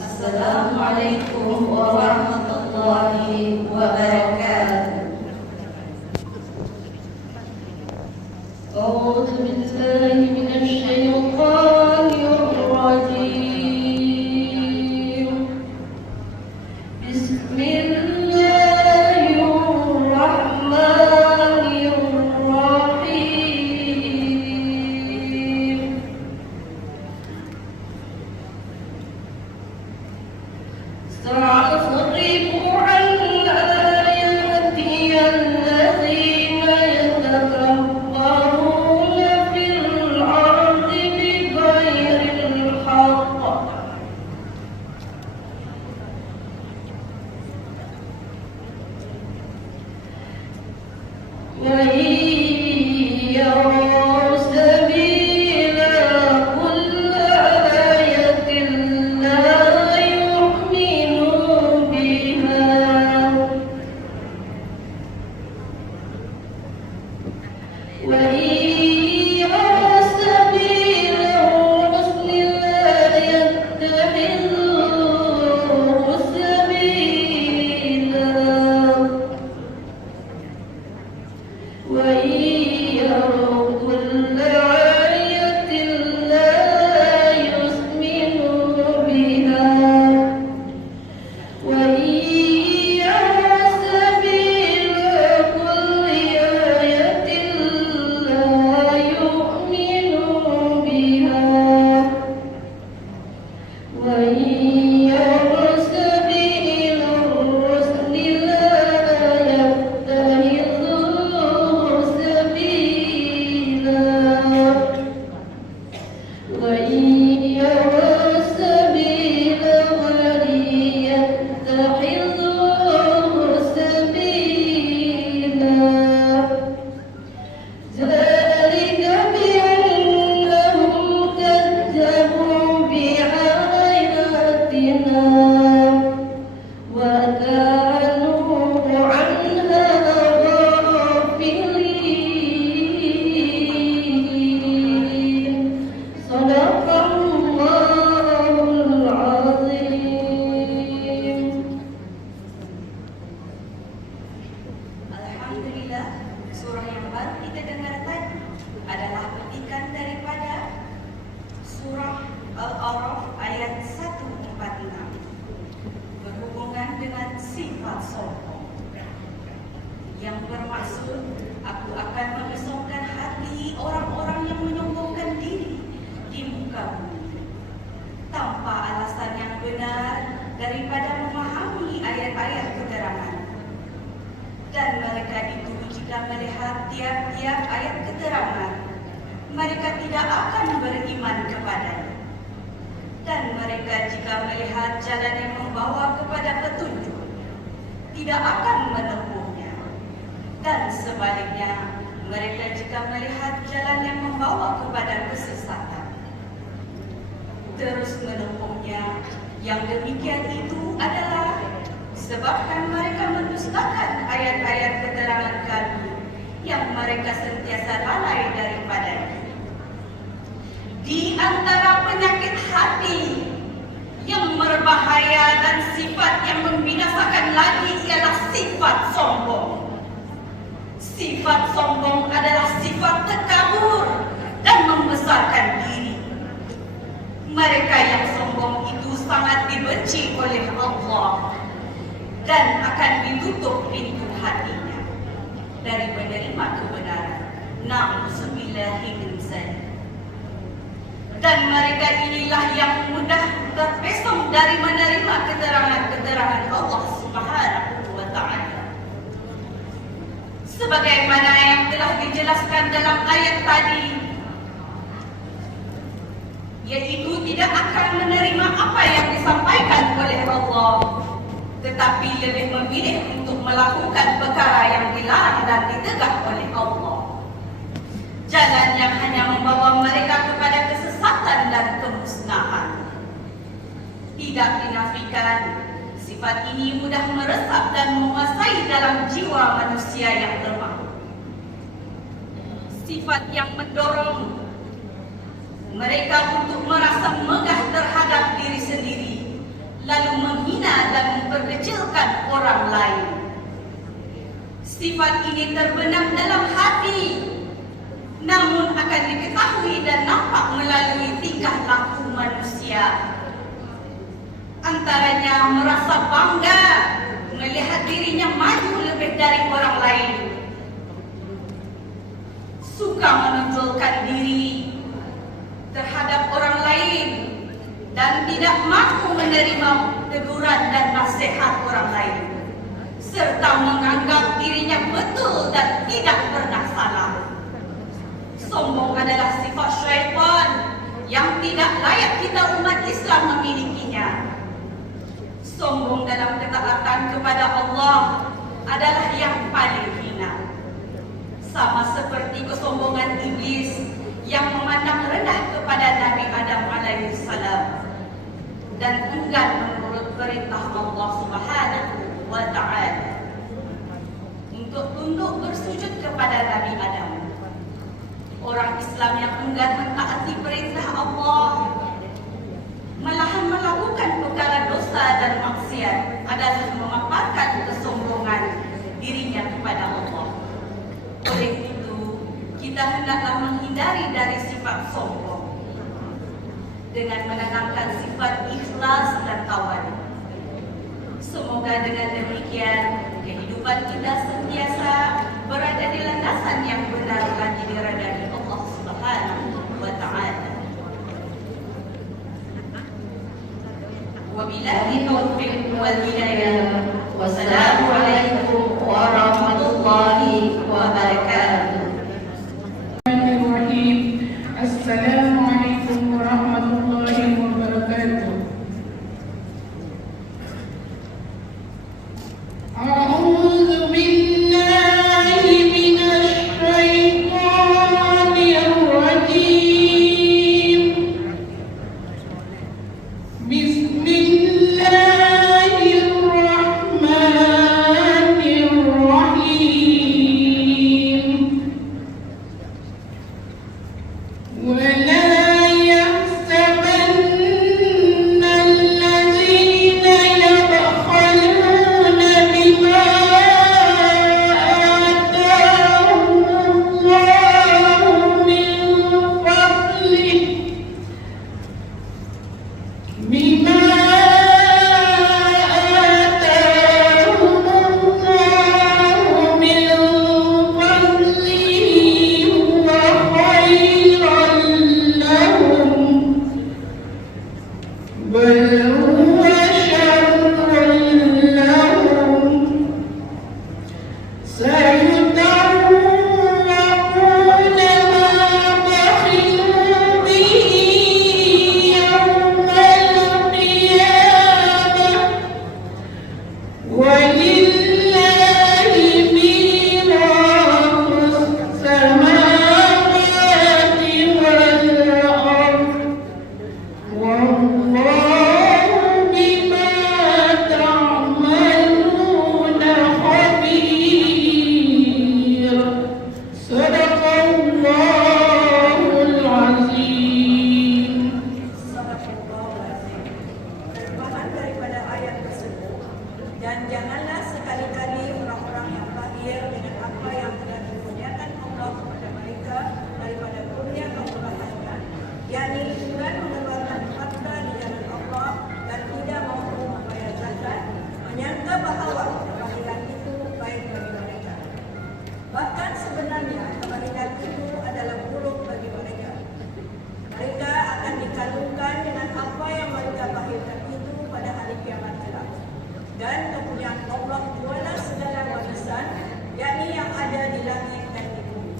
Assalamualaikum warahmatullahi wabarakatuh. A'udzu billahi minasy syaithanir rajim. Bismillahirrahmanirrahim. Sa'asrifu 'an ayati allazina yatakabbaruna fil ardi bighairil haqq wa yaraw sabila kulla ayatin la yu'minu biha wa yaraw sabila rusli la yattakhidhuhu sabila وإن يروا كل آية لا يؤمنوا بها وإن يروا سبيل كل آية لا يؤمنوا بها وإن يروا سبيل الرسل لا يتخذوه سبيلا وإن يروا سبيل غير يتخذوه سبيلا ذلك بأنهم كذبوا بآياتنا وكانوا عنها غافلين صدق الله العظيم. Alhamdulillah, surah yang baru kita dengar tadi adalah petikan daripada surah Al-A'raf ayat 146 berhubungan dengan sifat sombong yang bermaksud aku akan mengesongkan hati orang-orang yang menyombongkan diri di muka bumi tanpa alasan yang benar daripada memahami ayat-ayat keterangan. Dan mereka itu jika melihat tiap-tiap ayat keterangan, mereka tidak akan beriman kepadanya. Dan mereka jika melihat jalan yang membawa kepada petunjuk, tidak akan menempuhnya. Dan sebaliknya, mereka jika melihat jalan yang membawa kepada kesesatan, terus menempuhnya. Yang demikian itu adalah sebabkan mereka mendustakan ayat-ayat keterangan kami yang mereka sentiasa lalai daripadanya. Di antara penyakit hati yang berbahaya dan sifat yang membinasakan lagi ialah sifat sombong. Sifat sombong adalah sifat takabur dan membesarkan diri. Mereka yang sombong itu sangat dibenci oleh Allah dan akan ditutup pintu hatinya dari menerima kebenaran. Na'udzubillahi min dzalik. Dan mereka inilah yang mudah terpesong dari menerima keterangan-keterangan Allah Subhanahu wa Ta'ala. Sebagaimana yang telah dijelaskan dalam ayat tadi, yaitu tidak akan menerima apa yang disampaikan oleh Allah, tetapi lebih memilih untuk melakukan perkara yang dilarang dan ditegah oleh Allah. Jalan yang hanya membawa mereka kepada kesesatan dan kemusnahan. Tidak dinafikan, sifat ini mudah meresap dan menguasai dalam jiwa manusia yang lemah. Sifat yang mendorong mereka untuk merasa megah terhadap diri sendiri lalu menghina dan memperkecilkan orang lain. Sifat ini terbenam dalam hati, namun akan diketahui dan nampak melalui tingkah laku manusia. Antaranya merasa bangga melihat dirinya maju lebih dari orang lain, suka menonjolkan diri terhadap orang lain, dan tidak mampu menerima teguran dan nasihat orang lain, serta menganggap dirinya betul dan tidak pernah salah. Sombong adalah sifat syaitan yang tidak layak kita umat Islam memilikinya. Sombong dalam ketaatan kepada Allah adalah yang paling hina. Sama seperti kesombongan iblis yang memandang rendah kepada Nabi Adam alaihissalam dan enggan menurut perintah Allah Subhanahu wa ta'ala untuk tunduk bersujud kepada Nabi Adam. Orang Islam yang enggan mentaati perintah Allah, malahan melakukan perkara dosa dan maksiat, adalah memaparkan kesombongan dirinya kepada Allah. Oleh itu, kita hendaklah menghindari dari sifat sombong dengan menanamkan sifat ikhlas dan tawadu. Semoga dengan demikian kehidupan kita sentiasa berada di landasan yang benar dan diridai Allah Subhanahu wa ta'ala. Wabillahi taufiq wal hidayah. Wassalamualaikum warahmatullahi wabarakatuh. Assalamualaikum warahmatullahi wabarakatuh. A'udzu billahi minasy syaithanir rajim. Bismillahirrahmanirrahim. ولا يحسبن الذين يبخلون بما آتاهم الله من فضله بل هو شر لهم سيطوقون ما بخلوا به يوم القيامة ولله ميراث السماوات والأرض والله بما تعملون خبير. صدق الله العظيم. Terjemahan daripada ayat tersebut. Dan janganlah sekali-kali orang-orang yang bakhil dengan apa yang telah dikurniakan Allah kepada mereka daripada kurnia kemuliaan, yakni dengan mengeluarkan harta di jalan Allah dan tidak mampu membayar zakat, menyangka bahawa kebakhilan itu baik bagi mereka. Bahkan sebenarnya kebakhilan itu adalah buruk bagi mereka. Mereka akan dikalungkan dengan apa yang mereka bakhilkan itu pada hari kiamat kelak. Dan kemudian Allah jualah segala warisan, yakni yang ada di langit dan di bumi.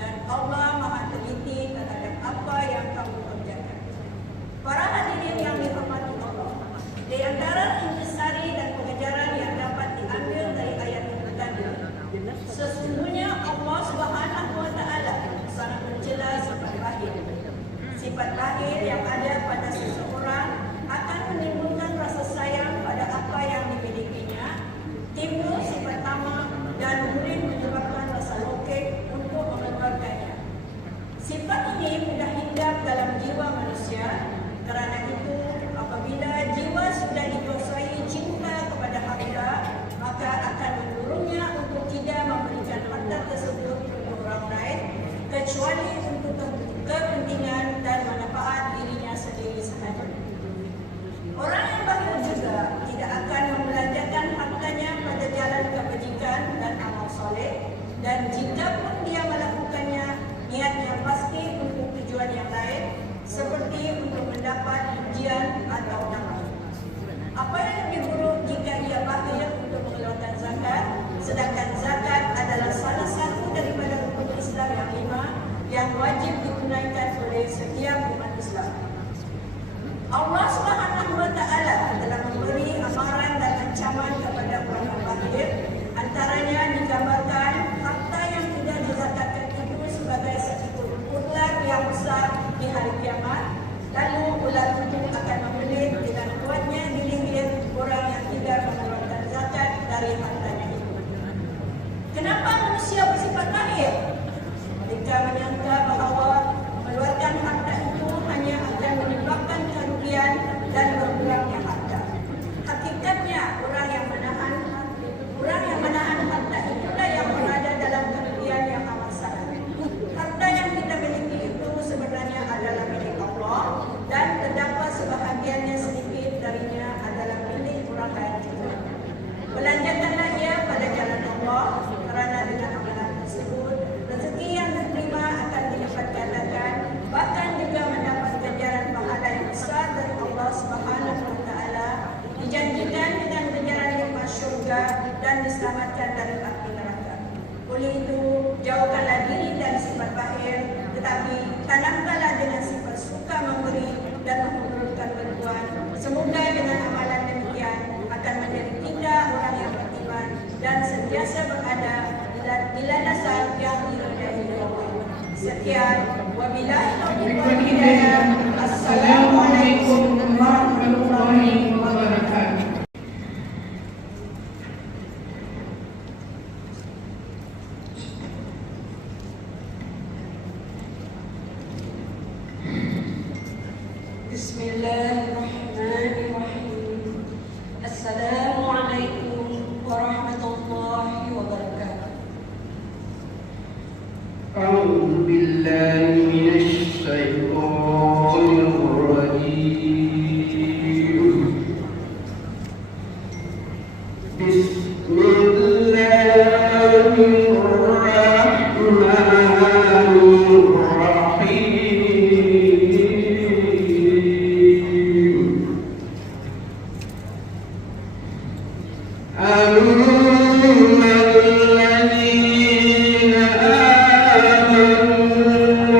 Dan Allah maha teliti terhadap apa yang kamu kerjakan. Para hadirin yang dirahmati Allah, di antara intisari dan pengejaran yang dapat diambil dari ayat yang tadi, sesungguhnya Allah Subhanahu wa ta'ala sangat mencela sifat bakhil. Sifat bakhil yang ada pada seseorang akan menimbulkan rasa sayang pada apa yang dimilikinya, timbul sifat tamak, dan boleh menyebabkan rasa lokek untuk mengeluarkannya. Sifat ini mudah hinggap dalam jiwa manusia. Kerana itu, apabila Apabila jiwa sudah dikuasai cinta kepada harta, maka akan mendorongnya untuk tidak memberikan harta tersebut untuk orang lain kecuali untuk kepentingan dan manfaat dirinya sendiri sahaja. Orang yang bakhil juga tidak akan membelanjakan hartanya pada jalan kebajikan dan amal soleh, dan jika pun dia melakukannya, niatnya pasti untuk tujuan yang lain, seperti untuk mendapat pujian atau nama. Apa yang lebih buruk jika ia bakhil untuk mengeluarkan zakat, sedangkan zakat adalah salah satu daripada rukun Islam yang 5 yang wajib ditunaikan oleh setiap umat Islam. Allah Subhanahu wa Ta'ala telah memberi amaran dan ancaman kepada orang yang bakhil. Antaranya digambarkan harta yang tidak dizakatkan itu sebagai satu ular yang besar di hari kiamat. Lalu ular itu akan membelit dengan kuatnya di leher orang yang tidak mengeluarkan zakat dari hartanya itu. Kenapa manusia bersifat bakhil? Mereka menyangka bahawa mengeluarkan harta itu hanya akan menyebabkan kerugian dan berkurangnya harta. Hakikatnya orang yang menahan harta itulah yang berada dalam kerugian yang amat sangat. Harta yang kita miliki itu sebenarnya adalah milik Allah, dan terdapat sebahagiannya sedikit darinya adalah milik orang lain juga. Belanjakanlah ia pada jalan Allah, kerana dengan amalan tersebut rezeki yang diterima akan dilipat gandakan, bahkan juga mendapat ganjaran pahala yang besar dari Allah Subhanahu wa Ta'ala, dijanjikan dengan ganjaran nikmat syurga dan diselamatkan dari api neraka. Oleh itu, jauhkanlah diri dari sifat bakhil, tetapi tanamkanlah dengan sifat suka memberi dan menghurufkan bantuan. Semoga dengan amalan demikian akan menjadi kita orang yang beriman dan sentiasa berada di landasan yang diridai Allah. Sekian, wabillahi taufiq wal hidayah. Assalamualaikum warahmatullahi wabarakatuh. Bismillahirrahmanirrahim. Assalamualaikum warahmatullahi wabarakatuh. أعوذ بالله من الشيطان الرجيم. بسم الله الرحمن الرحيم. أما الذين آمنوا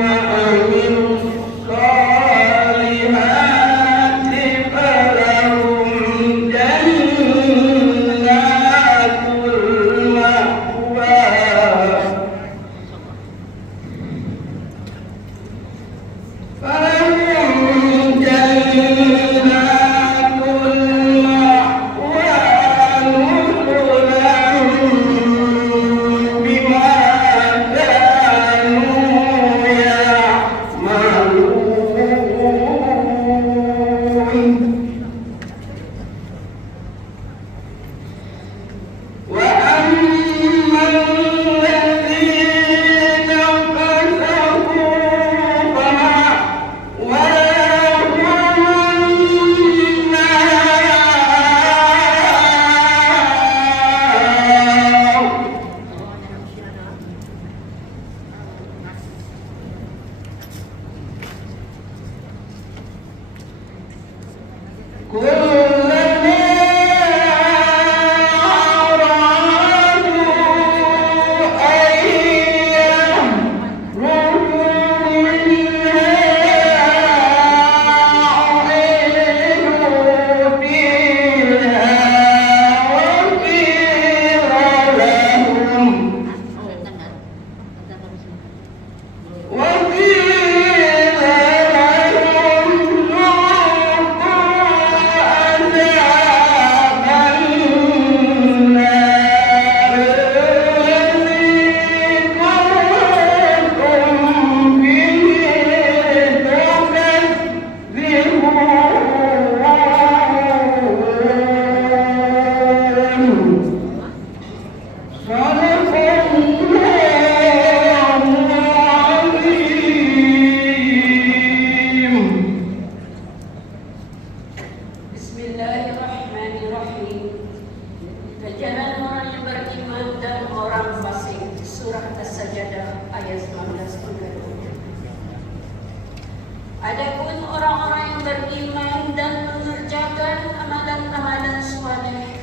Adapun orang-orang yang beriman dan mengerjakan amalan-amalan saleh,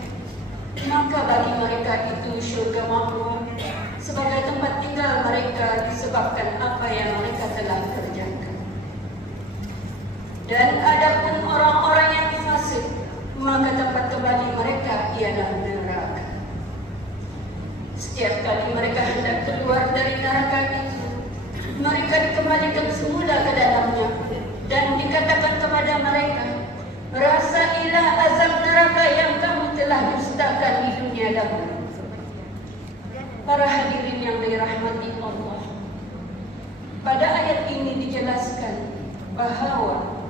maka bagi mereka itu syurga makmur sebagai tempat tinggal mereka disebabkan apa yang mereka telah kerjakan. Dan adapun orang-orang yang fasik, maka tempat kembali mereka ialah neraka. Setiap kali mereka hendak keluar dari neraka itu, mereka dikembalikan semula ke dalamnya dan dikatakan kepada mereka, rasailah azab neraka yang kamu telah dustakan di dunia dahulu. Para hadirin yang dirahmati Allah, pada ayat ini dijelaskan bahawa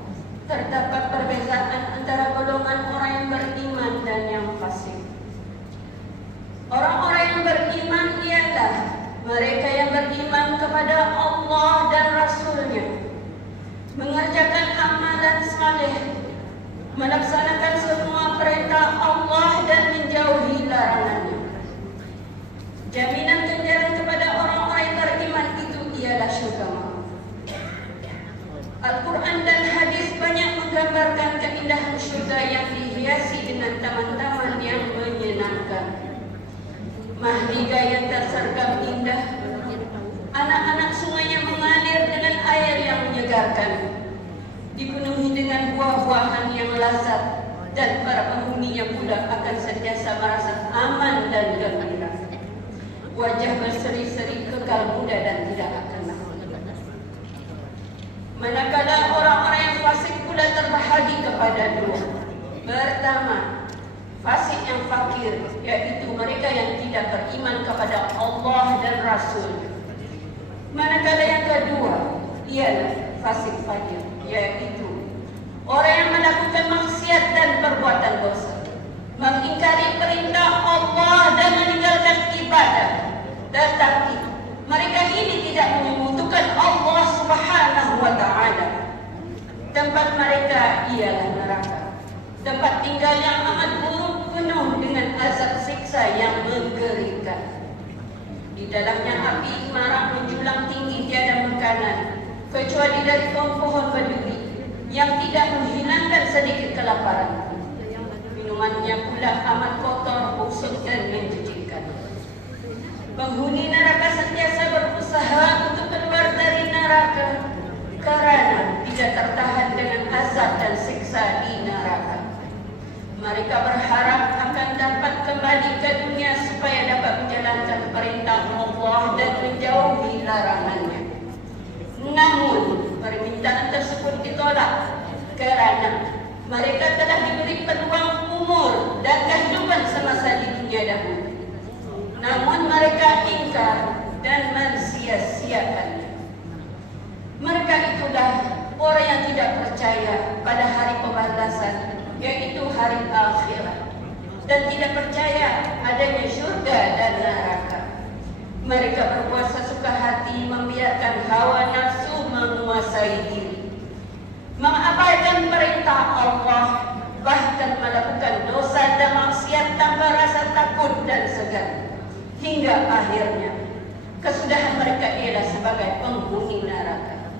terdapat perbezaan antara golongan orang yang beriman dan yang fasik. Orang-orang yang beriman ialah mereka yang beriman kepada Allah dan Rasul-Nya, mengerjakan amalan saleh, melaksanakan semua perintah Allah dan menjauhi larangannya. Jaminan ganjaran kepada orang-orang yang beriman itu ialah syurga. Al-Quran dan hadis banyak menggambarkan keindahan syurga yang dihiasi dengan taman-taman yang menyenangkan, mahligai yang tersergam indah, anak-anak sungai yang mengalir dengan air yang menyegarkan, dipenuhi dengan buah-buahan yang lazat, dan para penghuninya pula akan sentiasa merasa aman dan gembira. Wajah berseri-seri kekal muda dan tidak akan laku. Manakala orang-orang yang fasik pula terbahagi kepada dua. Pertama, fasik yang fakir, yaitu mereka yang tidak beriman kepada Allah dan Rasul. Manakala yang kedua ialah fasik fajir, yaitu orang yang melakukan maksiat dan perbuatan dosa, mengingkari perintah Allah dan meninggalkan ibadah. Tetapi mereka ini tidak menyekutukan Allah Subhanahu wa Ta'ala. Tempat mereka ialah neraka, tempat tinggal yang amat buruk, penuh dengan azab siksa yang mengerikan. Di dalamnya api marak menjulang tinggi tiada makanan kecuali dari pohon-pohon berduri yang tidak menghilangkan sedikit kelaparan. Minumannya pula amat kotor, busuk dan menjijikkan. Penghuni neraka sentiasa berusaha untuk keluar dari neraka karena tidak tertahan dengan azab dan siksa di neraka. Mereka berharap akan dapat kembali ke dunia supaya dapat menjalankan perintah Allah dan menjauhi larangannya. Namun permintaan tersebut ditolak kerana mereka telah diberi peluang umur dan kehidupan semasa di dunia dahulu. Namun mereka ingkar dan mensia-siakannya. Mereka itulah orang yang tidak percaya pada hari pembalasan, yaitu hari akhirat, dan tidak percaya adanya syurga dan neraka. Mereka berbuat sesuka hati, membiarkan hawa nafsu menguasai diri, mengabaikan perintah Allah, bahkan melakukan dosa dan maksiat tanpa rasa takut dan segan. Hingga akhirnya kesudahan mereka ialah sebagai penghuni neraka.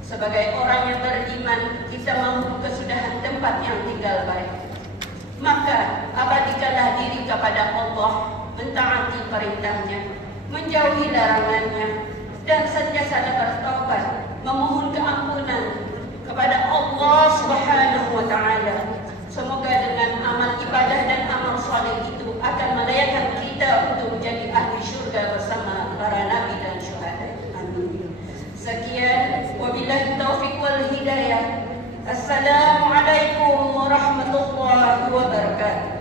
Sebagai orang yang beriman, kita mahu kesudahan tempat yang tinggal baik. Maka abadikanlah diri kepada Allah, mentaati perintahnya, menjauhi larangannya, dan sentiasa bertaubat, memohon keampunan kepada Allah Subhanahu wa Ta'ala. Semoga dengan amal ibadah dan amal saleh itu akan melayakkan kita untuk menjadi ahli syurga bersama para nabi dan syuhada. Amin. Sekian, wabillahi taufiq wal hidayah. Assalamualaikum warahmatullahi wabarakatuh.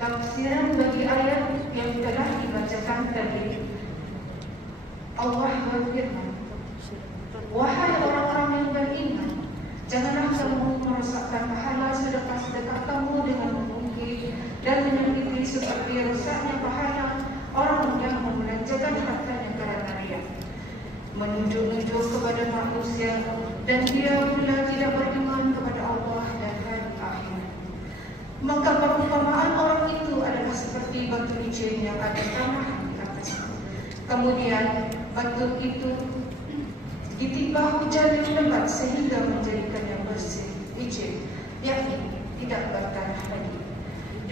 Tafsiran bagi ayat yang telah dibacakan tadi, Allah berfirman, "Wahai orang-orang yang beriman, janganlah kamu merosakkan pahala sedekah-sedekah kamu dengan memungkiri dan menyakiti seperti rusaknya pahala orang yang membelanjakan hartanya karena riya, menunjuk-nunjuk kepada manusia, dan dia pula tidak beriman kepada Allah dan hari akhir. Maka perumpamaan orang itu adalah seperti batu licin yang ada tanah di atasnya. Kemudian batu itu ditimpa hujan yang lebat sehingga menjadikannya bersih, licin, yakni tidak bertanah lagi.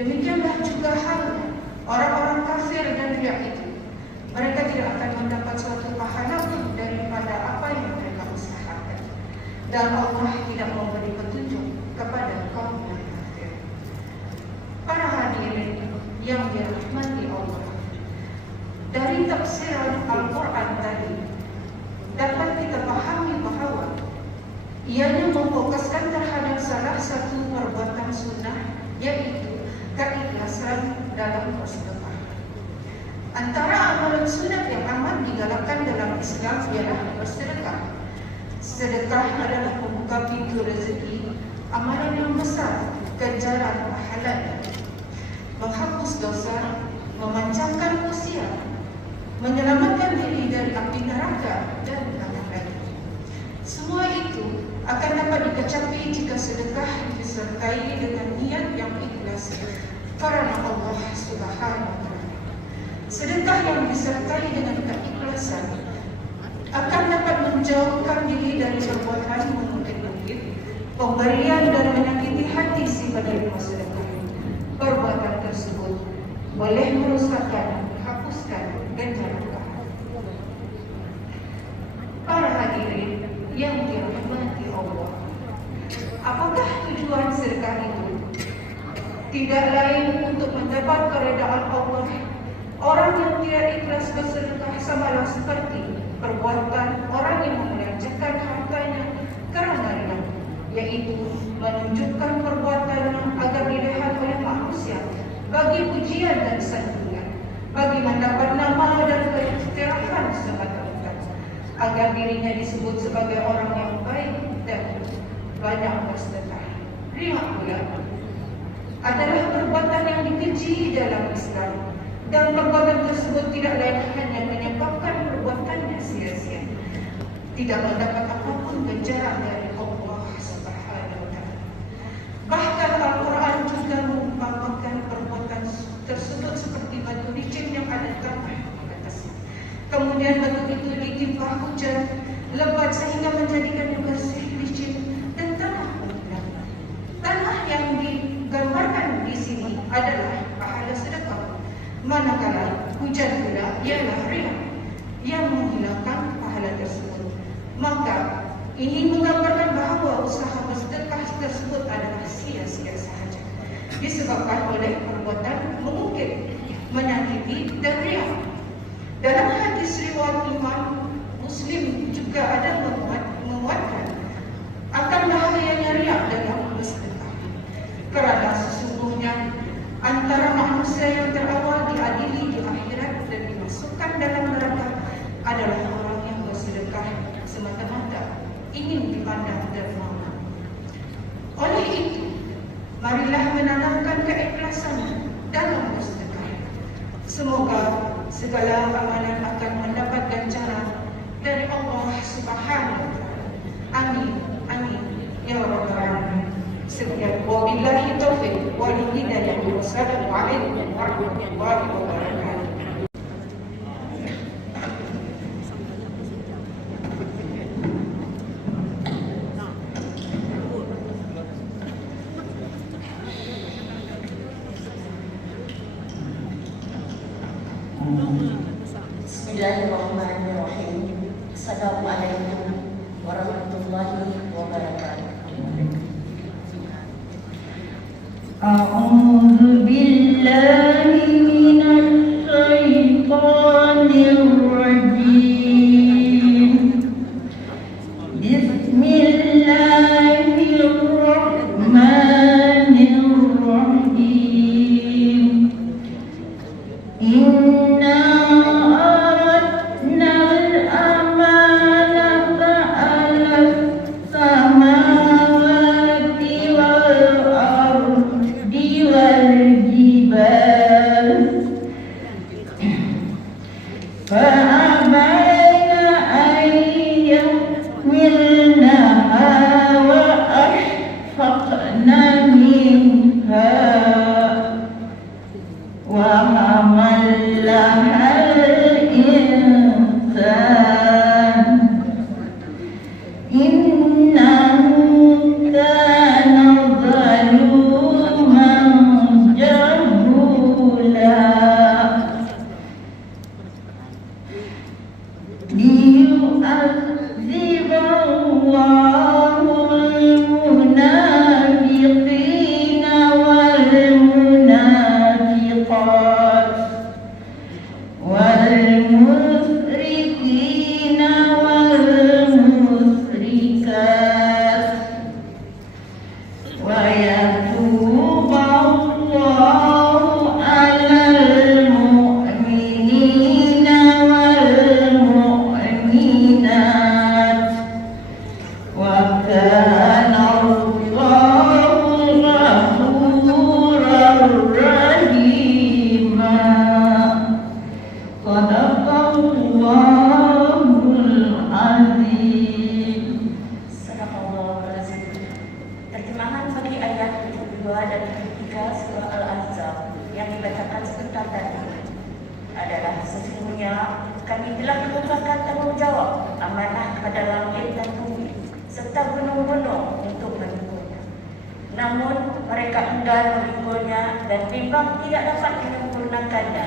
Demikianlah juga halnya orang-orang kafir dan riya itu. Mereka tidak akan mendapat suatu pahala pun daripada apa yang mereka usahakan. Dan Allah tidak memberi petunjuk kepada kaum yang kafir. Para hadirin yang dirahmati Allah, dari tafsiran Al-Quran tadi dapat kita pahami bahawa ianya memfokuskan terhadap salah satu perbuatan sunnah, yaitu keikhlasan dalam bersedekah. Antara amalan sunat yang amat digalakkan dalam Islam ialah bersedekah. Sedekah adalah membuka pintu rezeki, amalan yang besar, ganjaran pahalanya, menghapus dosa, memanjangkan usia, menyelamatkan diri dari api neraka, dan lain-lain. Semua itu akan dapat dikecapi jika sedekah disertai dengan niat yang ikhlas karena Allah Subhanahu wa Ta'ala. Sedekah yang disertai dengan keikhlasan akan dapat menjauhkan diri dari perbuatan mengungkit-ungkit, pemberian dan menyakiti hati si penerima sedekah. Perbuatan tersebut boleh merusakkan, menghapuskan ganjaran pahala. Para hadirin yang dirahmati Allah, apakah tujuan sedekah itu? Tidak lain untuk mendapat keredaan Allah. Orang yang tidak ikhlas bersedekah samalah seperti perbuatan orang yang membelanjakan hartanya kerana riya, yaitu menunjukkan perbuatannya agar dilihat oleh manusia bagi pujian dan sanjungan, bagi mendapat nama dan keiktirafan semata-mata, agar dirinya disebut sebagai orang yang baik dan banyak bersedekah. Riya pula adalah perbuatan yang dikeji dalam Islam, dan perbuatan tersebut tidak lain hanya menyebabkan perbuatannya sia-sia, tidak mendapat apapun ganjaran dari Allah Subhanahu wa Ta'ala. Bahkan Al-Quran juga mengumpamakan perbuatan tersebut seperti batu licin yang ada tanah di atasnya. Kemudian batu itu ditimpa hujan lebat sehingga menjadikannya bersih, licin, dan tanah menghilang. Tanah yang digambarkan di sini adalah pahala sedekah, manakala hujan pula ialah riya yang menghilangkan pahala tersebut. Maka ini menggambarkan bahawa usaha bersedekah tersebut adalah sia-sia sahaja, disebabkan oleh perbuatan mengungkit, menyakiti, dan riya. Dalam hadis riwayat Imam Muslim juga ada menguatkan akan bahayanya riya dalam bersedekah, kerana sesungguhnya antara manusia yang terawal diadili di akhirat dan dimasukkan dalam neraka adalah orang yang bersedekah semata-mata ingin dipandang dermawan. Oleh itu, marilah menanamkan keikhlasan dalam bersedekah. Semoga segala amalan akan mendapat ganjaran dari Allah Subhanahu wa Ta'ala. Amin, amin, ya Rabbal Alamin. Sekian, wabillahi taufiq wal hidayah. Wassalamualaikum warahmatullahi wabarakatuh. Bismillahirrahmanirrahim. Assalamualaikum warahmatullahi wabarakatuh. A'udzu billahi minasy syaithanir rajim. Bismillahirrahmanirrahim. adalah sesungguhnya kami telah menempatkan tanggungjawab amanah kepada langit dan bumi serta gunung-gunung untuk memikulnya. Namun mereka enggan memikulnya dan bimbang tidak dapat menyempurnakannya,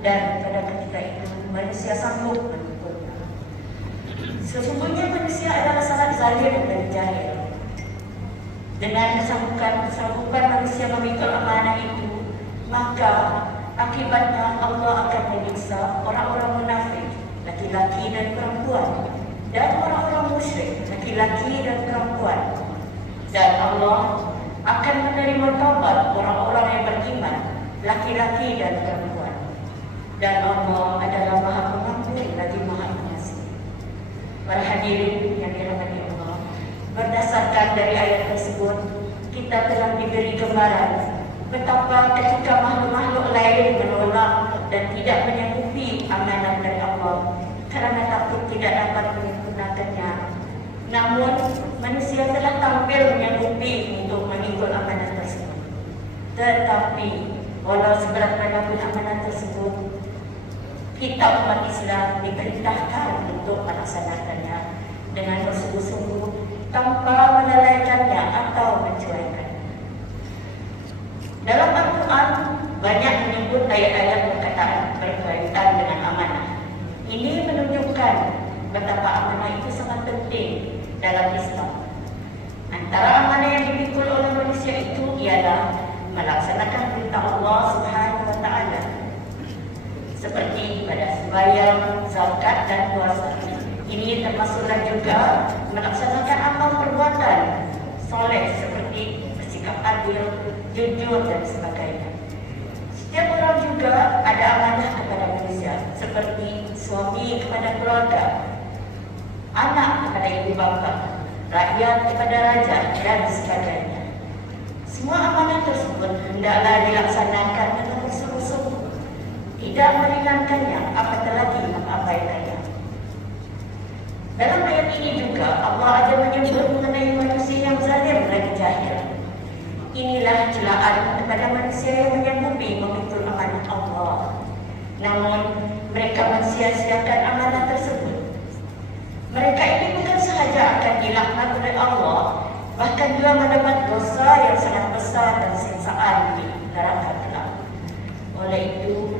dan pada ketika itu manusia sanggup memikulnya. Sesungguhnya manusia adalah sangat zalim dan jahil. Dengan kesanggupan manusia memikul amanah itu, maka akibatnya Allah akan menyiksa orang-orang munafik, laki-laki dan perempuan, dan orang-orang musyrik, laki-laki dan perempuan. Dan Allah akan menerima taubat orang-orang yang beriman, laki-laki dan perempuan. Dan Allah adalah Maha Pengampun lagi Maha Pengasih. Para hadirin yang dirahmati Allah, berdasarkan dari ayat tersebut, kita telah diberi gambaran betapa ketika makhluk-makhluk lain menolak dan tidak menyanggupi amanah dari Allah karena takut tidak dapat menyempurnakannya. Namun manusia telah tampil menyanggupi untuk memikul amanah tersebut. Tetapi walau seberat manapun amanah tersebut, kita umat Islam diperintahkan untuk melaksanakannya dengan bersungguh-sungguh tanpa melalaikannya atau mencuaikannya. Dalam Al-Quran banyak menyebut ayat-ayat perkataan berkaitan dengan amanah. Ini menunjukkan betapa amanah itu sangat penting dalam Islam. Antara amanah yang dipikul oleh manusia itu ialah melaksanakan perintah Allah Subhanahu wa Ta'ala, seperti ibadah sembahyang, zakat dan puasa. Ini termasuklah juga melaksanakan amal perbuatan soleh seperti bersikap adil, jujur dan sebagainya. Setiap orang juga ada amanah kepada manusia, seperti suami kepada keluarga, anak kepada ibu bapa, rakyat kepada raja dan sebagainya. Semua amanah tersebut hendaklah dilaksanakan dengan bersungguh-sungguh, tidak meringankannya apatah lagi mengabaikannya. Dalam ayat ini juga Allah ada menyebut mengenai manusia yang zalim dan jahil. Inilah celaan kepada manusia yang menyanggupi memikul amanah Allah, namun mereka mensia-siakan amanah tersebut. Mereka ini bukan sahaja akan dilaknat oleh Allah, bahkan juga mendapat dosa yang sangat besar dan siksaan di neraka kelak. Oleh itu,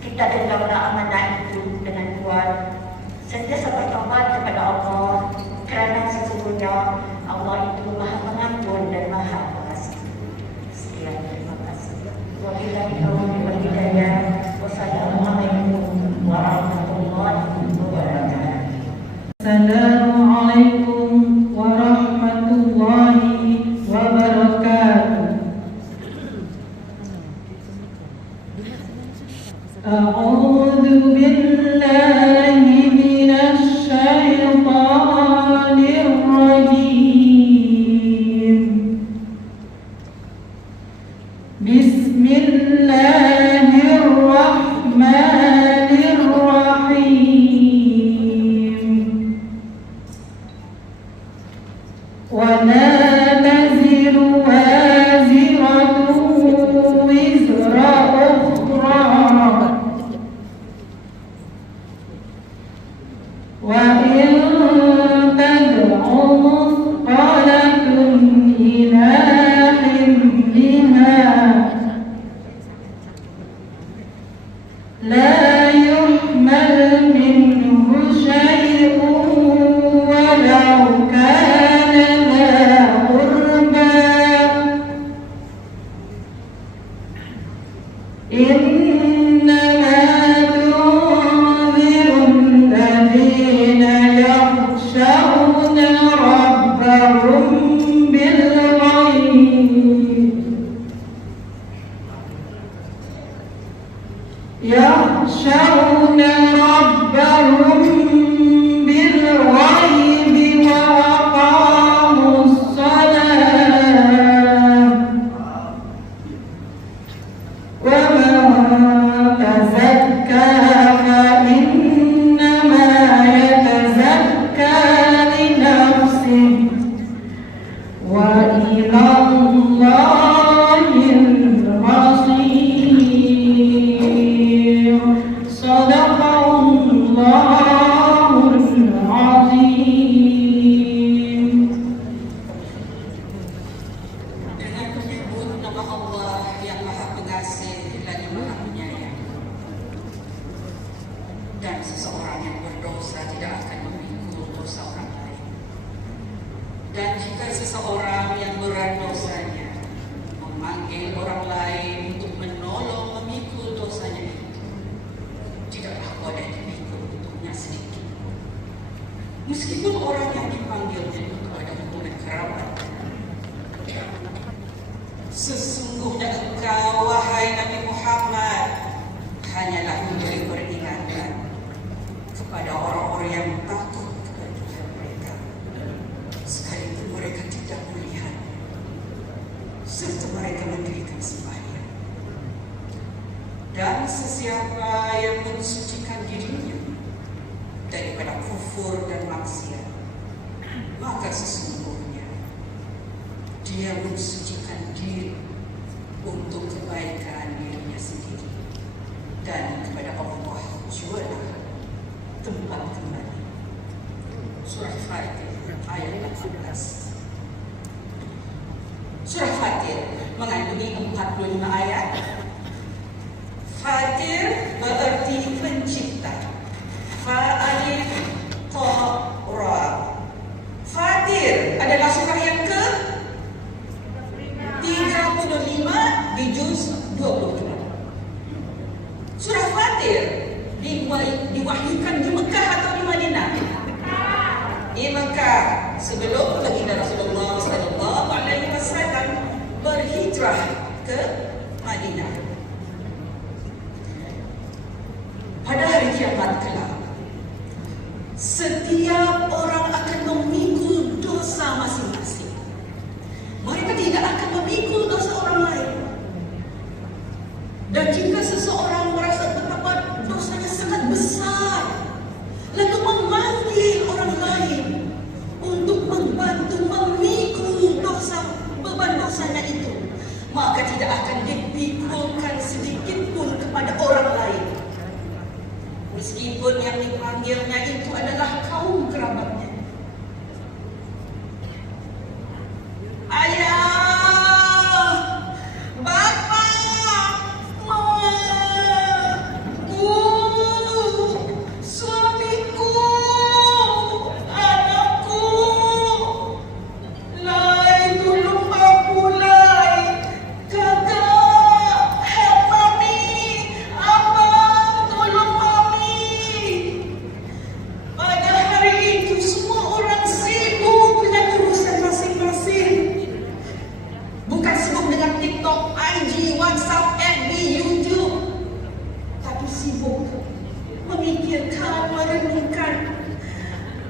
kita genggamlah amanah itu dengan kuat, sentiasa bertobat kepada Allah, kerana sesungguhnya Allah itu Maha Pengampun dan Maha Pengasih. Sekian, terima kasih. Wabillahi taufiq wal hidayah. Wassalamualaikum warahmatullahi wabarakatuh. Assalamualaikum warahmatullahi wabarakatuh. A'udzu billahi minasy syaithanir rajim. Bismillahirrahmanirrahim. Wa la taziru waziratun wizra ukhra. Wa in tad'u muthqalatun ila himliha la yuhmal minhu syai'un walau kana dha qurba. Innama tunziru alladhina yakhshawna rabbahum bil ghaib. يخشون ربهم بالغيب وأقاموا الصلاة ومن تزكى فإنما يتزكى لنفسه وإلى الله المصير. dan seseorang yang berdosa tidak akan memikul dosa orang lain. Dan jika seseorang yang berat dosanya memanggil orang lain untuk menolong memikul dosanya itu, tidaklah boleh dipikul untuknya sedikit. Meskipun orang yang dipanggilnya itu ada hubungan kerabat. Sesungguhnya engkau, wahai Nabi Muhammad, hanyalah memberi peringatan kepada orang-orang yang takut kepada Tuhan mereka, sekalipun mereka tidak melihat, serta mereka mendirikan sembahyang. Dan sesiapa yang mensucikan dirinya daripada kufur dan maksiat, maka sesungguhnya dia mensucikan diri untuk kebaikan dirinya sendiri, dan kepada Allah jualah tempat kembali. Surah Fatir ayat 18. Surah Fatir mengandungi 45 ayat. Fatir berarti pencipta. Fa alif ta ra. Fatir adalah surah yang ke 35 di juz 22. Surah Fatir diwahyukan di Mekah atau di Madinah? Di Mekah, sebelum baginda Rasulullah SAW berhijrah ke Madinah. Pada hari kiamat kelak, setiap orang akan memikul dosa masing-masing. Mereka tidak akan memikul dosa orang lain. Dan jika seseorang merasa betapa dosanya sangat besar, lalu memanggil orang lain untuk membantu memikul beban dosanya itu, maka tidak akan dipikulkan sedikit pun kepada orang lain, meskipun yang dipanggilnya itu adalah kaum kerabatnya. Ayah, bapak, bu, suamiku, anakku, lai tolong aku, lai, kakak, help mami, abang, tolong mami. Pada hari itu semua orang sibuk dengan urusan masing-masing. Bukan sibuk dengan TikTok, IG, WhatsApp, FB, YouTube, tapi sibuk memikirkan, merenungkan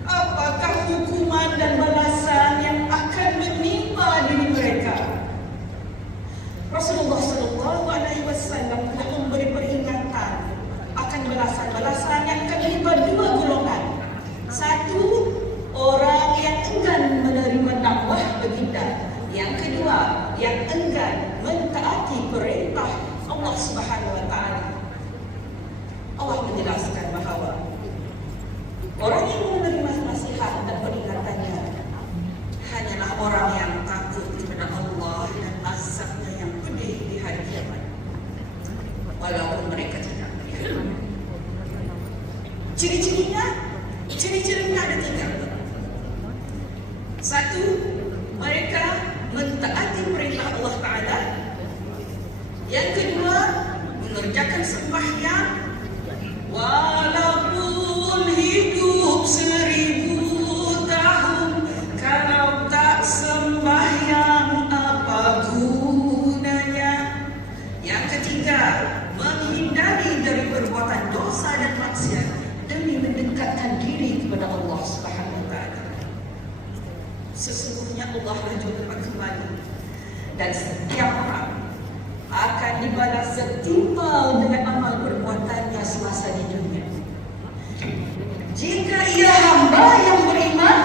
apakah hukuman dan balasan yang akan menimpa diri mereka. Rasulullah SAW telah memberi peringatan akan balasan-balasan yang akan menimpa dua golongan. Satu, orang yang enggan menerima dakwah baginda. Yang kedua, yang enggan mentaati perintah Allah Subhanahu wa taala. Allah menjelaskan bahawa orang yang menerima nasihat dan peringatannya hanyalah orang yang takut kepada Allah dan azabnya yang pedih di hari kiamat, walaupun mereka tidak melihat. Ciri-cirinya ada 3. Satu, mereka mentaati perintah Allah Ta'ala. Yang kedua, mengerjakan sembahyang walaupun hidup 1000 tahun. Kalau tak sembahyang apa gunanya? Yang ketiga, menghindari dari perbuatan dosa dan maksiat demi mendekatkan diri kepada Allah Subhanahu wa taala. Sesungguhnya Allah juru tempat kembali, dan setiap orang akan dibalas setimpal dengan amal perbuatannya semasa di dunia. Jika ia hamba yang beriman,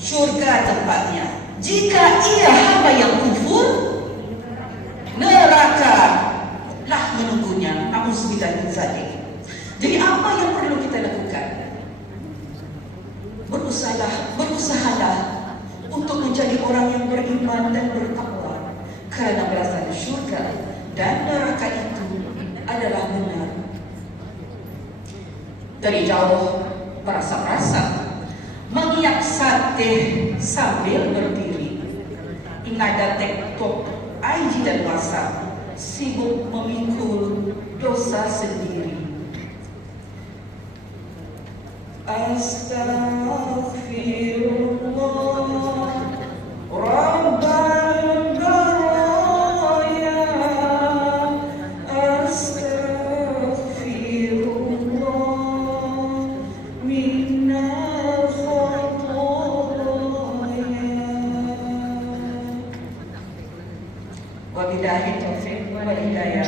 syurga tempatnya. Jika ia hamba yang kufur, neraka lah menunggunya. Nauzubillah min dzalik. Jadi apa yang perlu kita lakukan? Berusahalah untuk menjadi orang yang beriman dan bertakwa, karena balasan syurga dan neraka itu adalah benar Dari jauh perasa-rasa mengiyak sate sambil berdiri. Inada tektok IG dan WhatsApp sibuk memikul dosa sendiri. Astaghfirullah Rabbal baraya. Astaghfirullah minal khotoya. Wabillahi taufiq wal hidayah.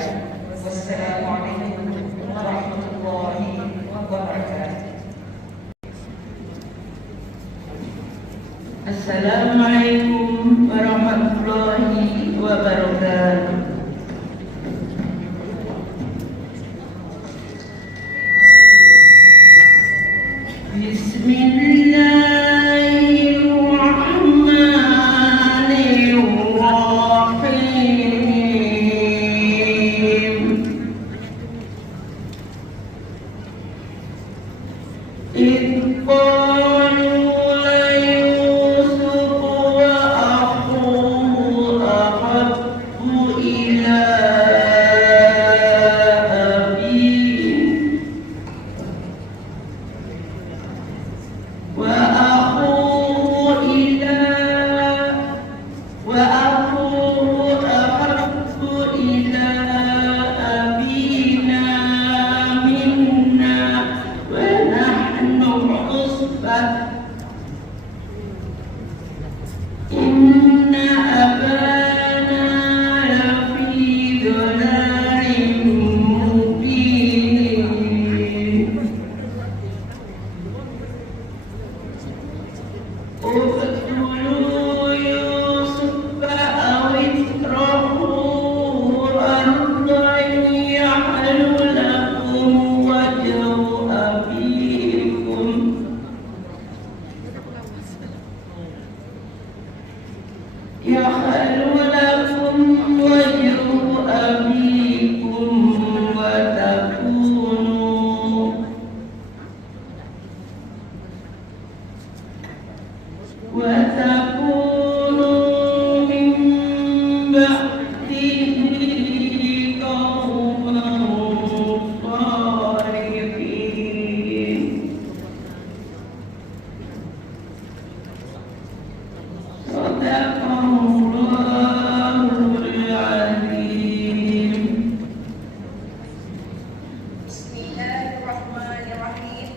Wassalamualaikum warahmatullahi wabarakatuh. Assalamualaikum warahmatullahi wabarakatuh. Bismillahirrahmanirrahim. إذ قالوا ليوسف وأخوه أحب إلى أبيه وأخوه أحب إلى أبينا منا ونحن عصبة إن أبانا لفي ضلال مبين اقتلوا يوسف أو اطرحوه أرضا يحل لكم وجه أبيكم وتكونوا من بعده قوما صالحين. صدق الله العظيم. Bismillahirrahmanirrahim.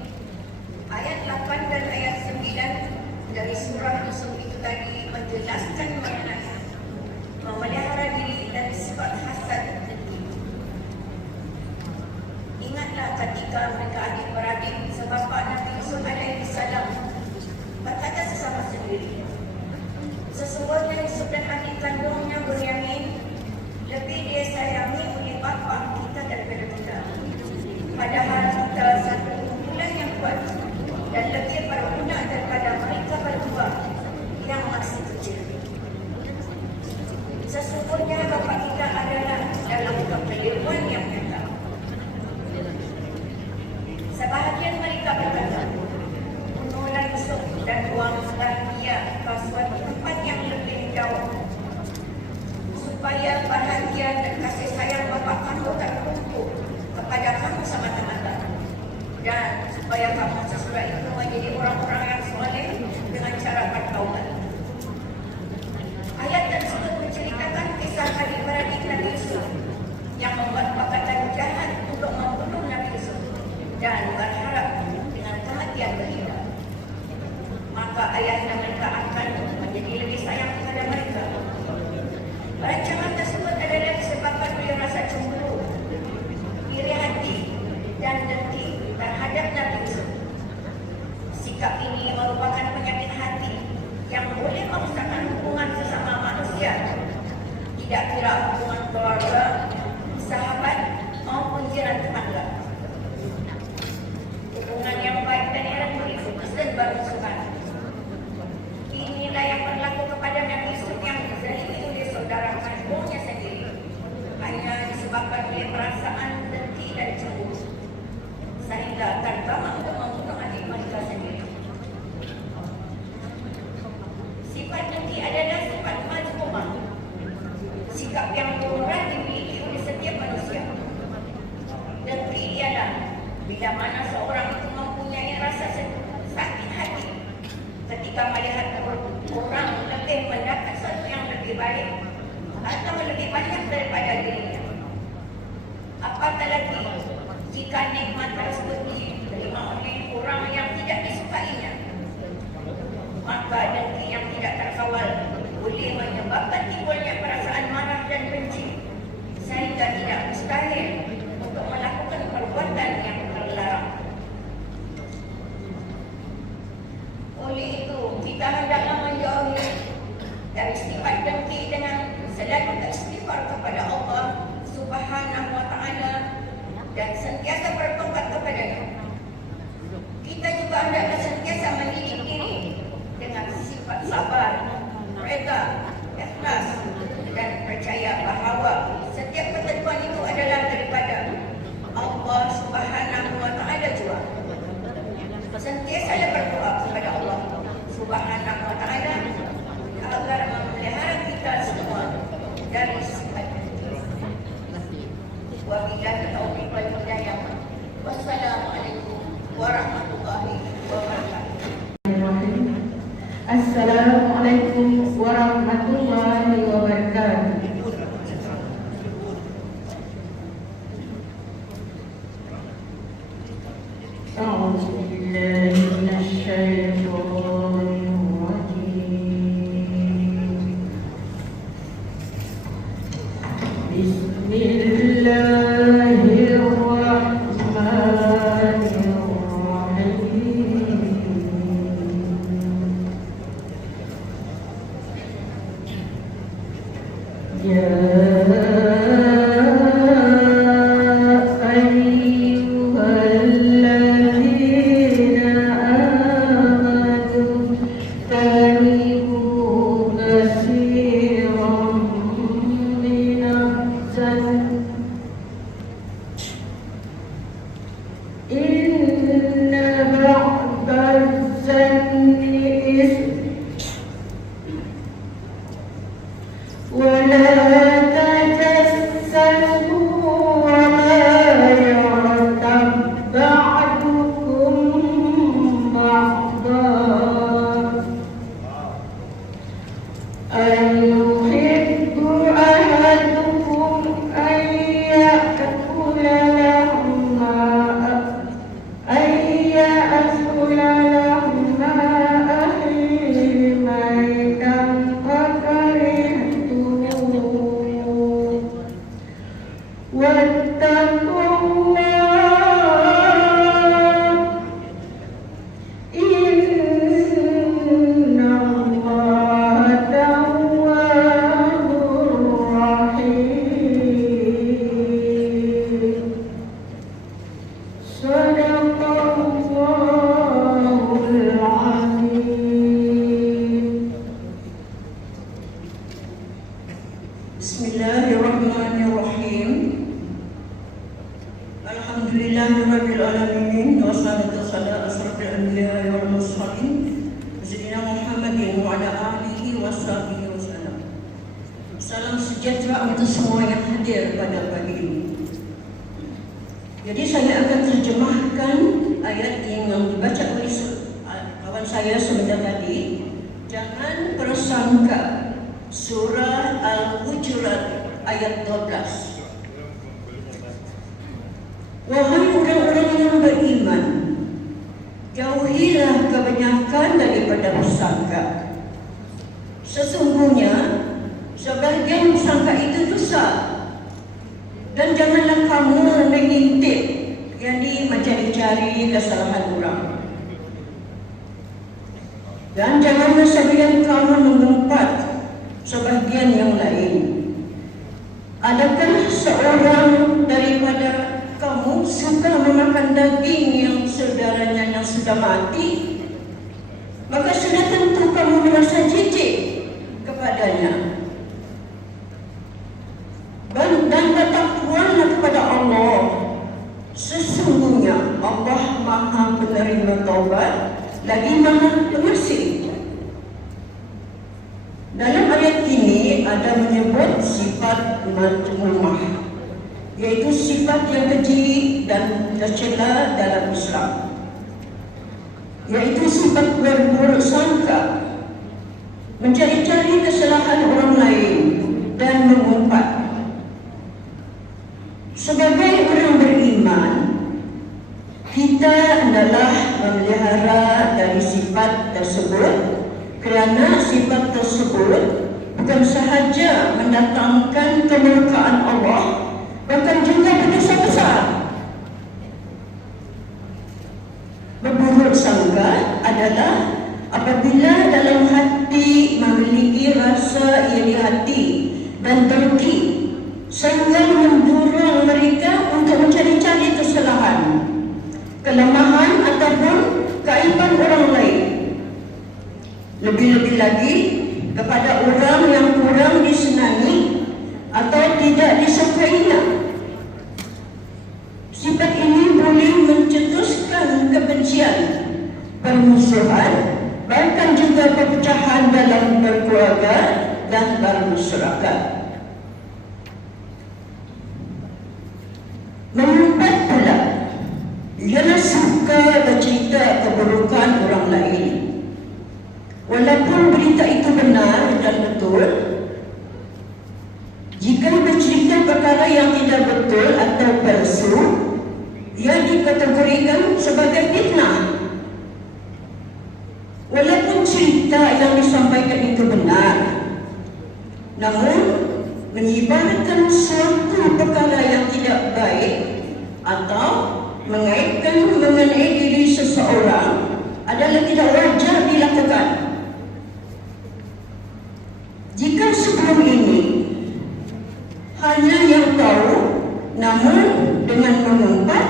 Ayat 8 dan ayat 9 dari surah Yusuf itu tadi menjelaskan maknanya memelihara diri dari sifat hasad dan dengki. Ingatlah ketika mereka adik-beradik sebapa Nabi Yusuf alaihi salam berkata sesama sendiri, sesungguhnya Yusuf dan adik kandungnya Bunyamin lebih dia sayangi oleh bapa kita daripada kita. Padahal kita satu kumpulan yang kuat dan lebih berguna daripada mereka berdua yang masih kecil. Sesungguhnya bapa kita adalah dalam kekeliruan yang nyata. Sebahagian mereka berkata, bunuhlah Yusuf dan buanglah dia ke suatu tempat yang lebih jauh, supaya bahagia dan kasih sayang bapa kamu terkumpul kepada kamu semata-mata, dan supaya kamu sesudah itu menjadi orang-orang yang soleh dengan cara bertaubat. Ayat tersebut menceritakan kisah adik-beradik Nabi Yusuf yang membuat pakatan jahat untuk membunuh Nabi Yusuf dan berharap dengan kematian beliau. Maka ayahnya mereka akan menjadi lebih sayang kepada mereka. Rancangan tersebut adalah disebabkan oleh rasa cemburu, iri hati dan dengki terhadap Nabi Yusuf. Sikap ini merupakan penyakit hati yang boleh merusakkan hubungan sesama manusia, tidak kira hubungan keluarga, sahabat maupun jiran tetangga. Hubungan yang baik dan erat berikhlas dan bermusuhan. Inilah yang berlaku kepada Nabi Yusuf yang dizalimi oleh saudara kandungnya sendiri, hanya disebabkan oleh perasaan dengki dan cemburu, sehingga tanpa sikap yang lumrah dimiliki oleh setiap manusia. Negeri ialah bila mana seorang itu mempunyai rasa sakit hati ketika melihat orang lebih mendapat sesuatu yang lebih baik atau lebih banyak daripada dirinya. Apatah lagi jika nikmat tersebut diterima oleh orang yang tidak disukainya, maka negeri yang tidak terkawal boleh menyebabkan timbulnya perasaan marah dan benci sehingga tidak mustahil untuk melakukan perbuatan yang terlarang. Oleh itu, kita hendaklah menjauhi dari sifat dengki dengan selalu beristighfar kepada Allah Subhanahu wa Ta'ala dan sentiasa bertobat kepadanya. Kita juga hendaklah sentiasa mendidik diri dengan sifat sabar, reda, ikhlas dan percaya bahawa setiap ketentuan itu adalah daripada Allah Subhanahu wa Ta'ala juga. Sentiasalah berdoa kepada Allah Subhanahu wa Ta'ala agar memelihara kita semua dari sifat dengki. Wabillahi taufiq wal hidayah. Wassalamualaikum warahmatullahi wabarakatuh. Assalamualaikum warahmatullahi wabarakatuh. A'udzu billahi minasy syaithanir rajim. Bismillahirrahmanirrahim. Bismillahirrahmanirrahim. Alhamdulillahirabbil alamin wassalatu wassalamu ala asrofil anbiya'i wal mursalin sayyidina Muhammadin wa ala alihi washabihi wasallam. Salam sejahtera untuk semua yang hadir pada pagi ini. Jadi saya akan terjemahkan ayat yang dibaca oleh kawan saya sebentar tadi. Jangan bersangka, surah Al-Hujurat ayat 12. Wahai orang-orang yang beriman, jauhilah kebanyakan daripada bersangka. Sesungguhnya sebahagian bersangka itu dosa. Dan janganlah kamu mengintip, yakni mencari-cari kesalahan orang. Dan janganlah sebagian kamu mengumpat sebahagian yang lain. Adakah seorang daripada kamu suka memakan daging yang saudaranya yang sudah mati? Maka sudah tentu kamu merasa jijik kepadanya. Dan bertakwalah kepada Allah. Sesungguhnya Allah Maha penerima taubat lagi Maha pengasih. Dalam ayat ini ada menyebut sifat madmumah, yaitu sifat yang keji dan tercela dalam Islam, yaitu sifat berburuk sangka, mencari-cari kesalahan orang lain dan mengumpat. Sebagai orang beriman, kita adalah memelihara dari sifat tersebut, kerana sifat tersebut bukan sahaja mendatangkan kemurkaan Allah, bahkan juga berdosa besar. Berburuk sangka adalah apabila dalam hati memiliki rasa iri hati dan dengki sehingga mendorong mereka untuk mencari-cari kesalahan, kelemahan ataupun keaiban orang lain. Lebih-lebih lagi kepada orang yang kurang disenangi atau tidak disukainya. Sifat ini boleh mencetuskan kebencian, permusuhan, bahkan juga perpecahan dalam berkeluarga dan bermasyarakat. Mengumpat pula ialah suka bercerita keburukan orang lain. Walaupun berita itu benar dan betul, jika bercerita perkara yang tidak betul atau palsu, ia dikategorikan sebagai fitnah. Walaupun cerita yang disampaikan itu benar, namun menyebarkan suatu perkara yang tidak baik atau mengaitkan mengenai diri seseorang adalah tidak wajar dilakukan. Jika sebelum ini hanya yang tahu, namun dengan mengumpat,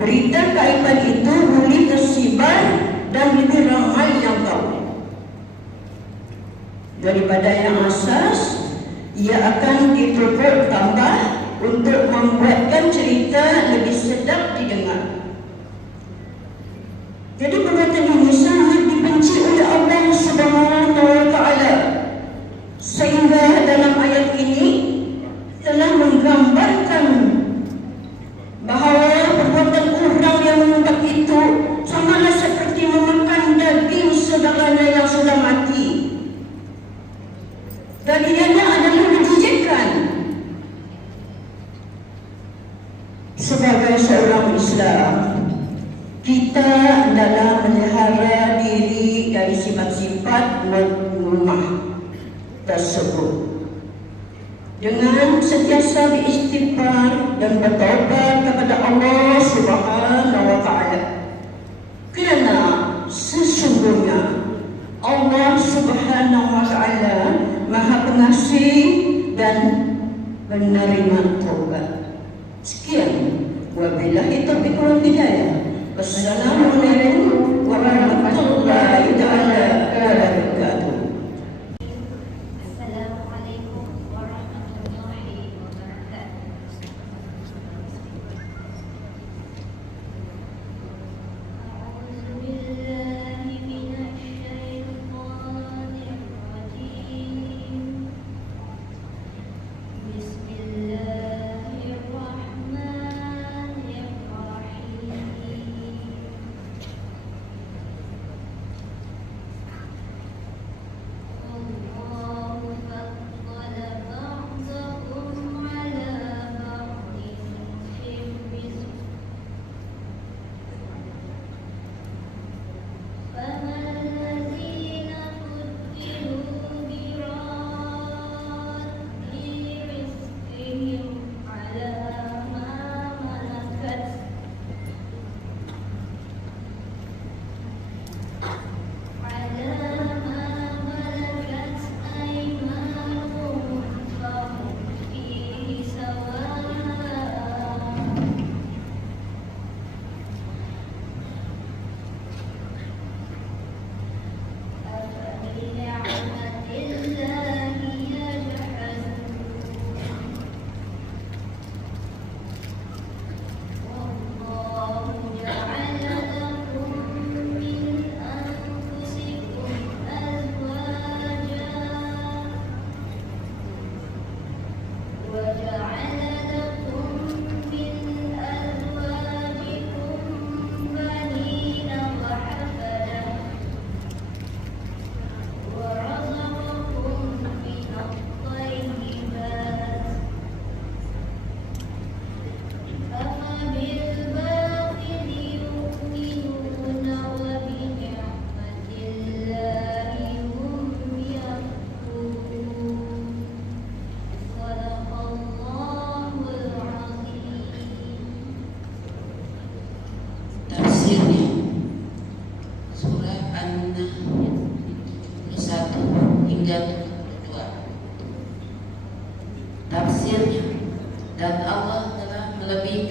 berita keaiban itu boleh tersebar dan lebih ramai yang tahu. Daripada yang asas, ia akan dipupuk tambah untuk membuatkan cerita lebih sedap didengar. Jadi perbuatan ini sangat dibenci oleh Allah Subhanahu wa Ta'ala, sehingga dalam ayat ini telah menggambarkan bahawa perbuatan orang yang mengumpat itu samalah seperti memakan daging saudaranya yang sudah mati. Dagingnya adalah menjijikkan. Sebagai seorang Islam, kita adalah melihara diri dari sifat-sifat madmumah tersebut dengan sentiasa beristighfar dan bertaubat kepada Allah Subhanahu wa Ta'ala, kerana sesungguhnya Allah Subhanahu wa Ta'ala Maha Pengasih dan menerima taubat. Sekian, wabillahi taufiq wal hidayah. Wassalamualaikum warahmatullahi taala wabarakatuh. Assalamualaikum warahmatullahi wabarakatuh. A'udzu billahi minasy syaithanir rajim. Bismillahirrahmanirrahim.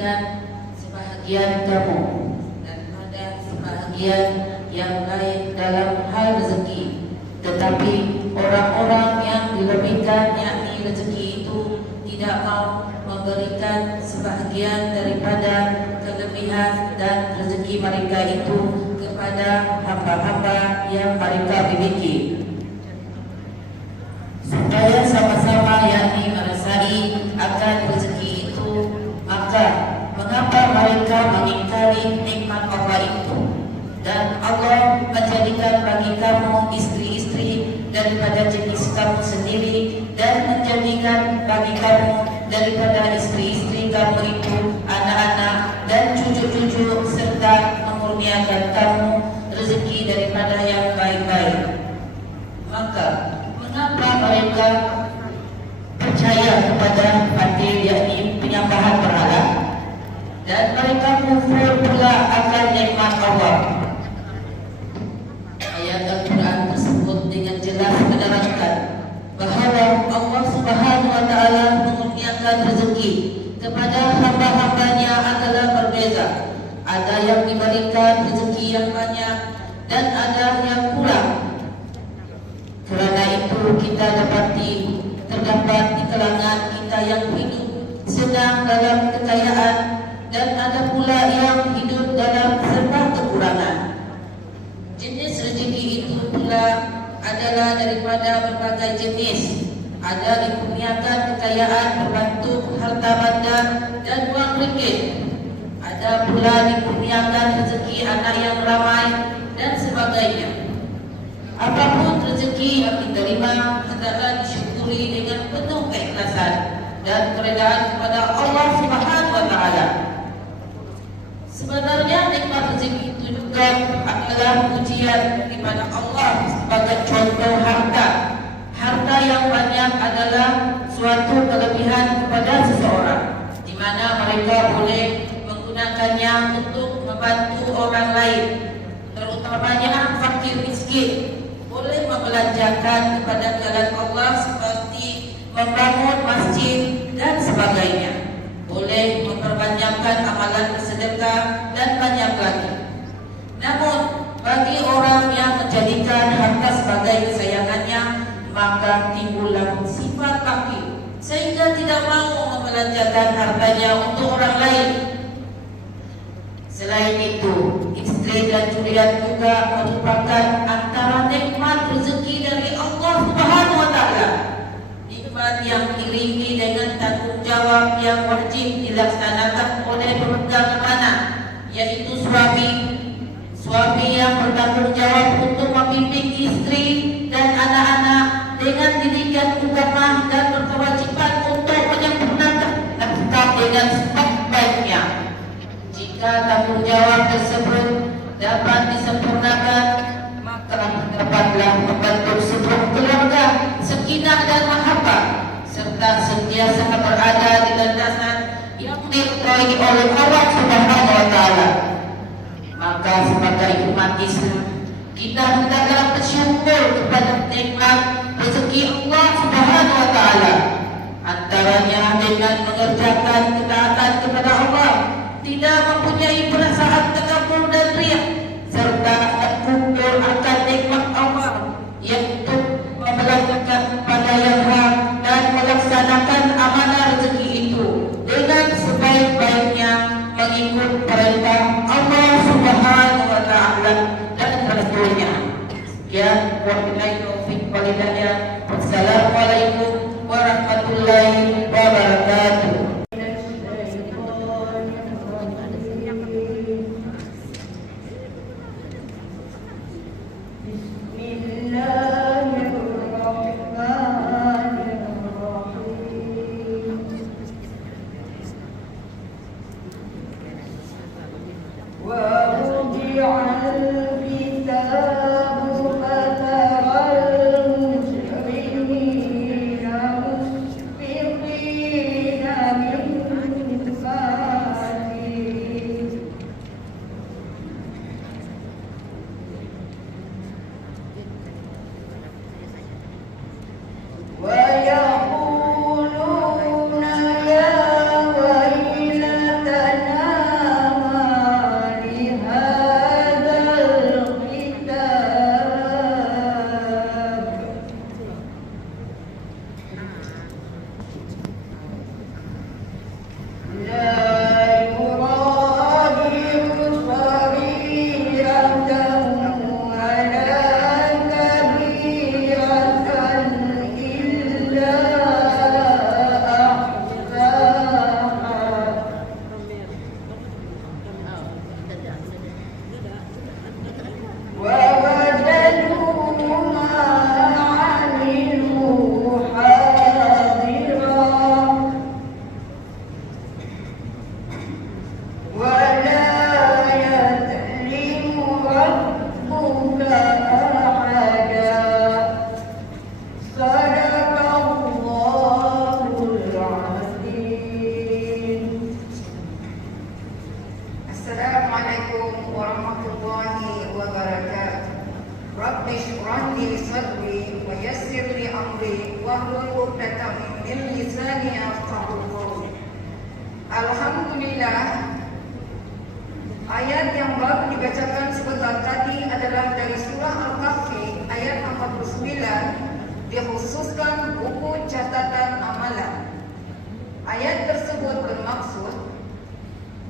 memberikan sebahagian kamu daripada sebahagian yang lain dalam hal rezeki. Tetapi orang-orang yang dilebihkan yakni rezeki itu tidak mau memberikan sebahagian daripada kelebihan dan rezeki mereka itu kepada hamba-hamba yang mereka miliki, supaya sama-sama yakni merasai akan rezeki itu. Maka mengapa mereka mengingkari nikmat Allah itu? Dan Allah menjadikan bagi kamu istri-istri daripada jenis kamu sendiri, dan menjadikan bagi kamu daripada istri-istri kamu itu anak-anak dan cucu-cucu, serta memurniakan kamu rezeki daripada yang baik-baik. Maka mengapa mereka percaya kepada batil yakni penyembahan berhala, dan mereka kufur pula akan nikmat Allah? Ayat Al-Quran tersebut dengan jelas menerangkan bahawa Allah Subhanahu wa Ta'ala mengurniakan rezeki kepada hamba-hambanya adalah berbeza. Ada yang diberikan rezeki yang banyak dan ada yang kurang. Kerana itu kita dapati terdapat di kalangan kita yang hidup sedang dalam kekayaan, dan ada pula yang hidup dalam serba kekurangan. Jenis rezeki itu pula adalah daripada berbagai jenis. Ada dikurniakan kekayaan berbentuk harta benda dan wang ringgit. Ada pula dikurniakan rezeki anak yang ramai dan sebagainya. Apapun rezeki yang diterima hendaklah disyukuri dengan penuh keikhlasan dan keredaan kepada Allah Subhanahu wa Ta'ala. Sebenarnya nikmat rezeki itu juga adalah ujian daripada Allah sebagai contoh harta. Harta yang banyak adalah suatu kelebihan kepada seseorang, di mana mereka boleh menggunakannya untuk membantu orang lain, terutamanya fakir miskin. Boleh membelanjakan kepada jalan Allah seperti membangun masjid dan sebagainya. Boleh memperbanyakkan amalan bersedekah dan banyak lagi. Namun bagi orang yang menjadikan harta sebagai kesayangannya, maka timbullah sifat fakir sehingga tidak mau membelanjakan hartanya untuk orang lain. Selain itu, istri dan curian juga merupakan antara nikmat rezeki dari Allah Subhanahu wa Ta'ala. Nikmat yang diiringi dengan tanggung jawab yang wajib dilaksanakan oleh pemegang amanah, yaitu suami. Suami yang bertanggung jawab untuk membimbing istri dan anak-anak dengan didikan agama dan berkewajiban untuk menyempurnakan nafkah dengan sebaik-baiknya. Jika tanggung jawab tersebut dapat disempurnakan, maka dapatlah membentuk sebuah keluarga sakinah dan mahabbah, serta sentiasa berada di landasan yang diridhai oleh Allah Subhanahu wa Ta'ala. Maka sebagai umat Islam, kita hendaklah bersyukur kepada nikmat rezeki Allah Subhanahu wa Ta'ala. Antaranya dengan mengerjakan ketaatan kepada Allah, tidak mempunyai perasaan takabur dan riya, serta terkumpul akan nikmat Allah, yaitu memelakukan pada yang hak dan melaksanakan amanah rezeki itu dengan sebaik-baiknya mengikut perintah Allah Subhanahu wa Ta'ala dan Rasulnya. Sekian, wabillahi taufiq wal hidayah. Wassalamualaikum warahmatullahi wabarakatuh. Bismillahirrahmanirrahim.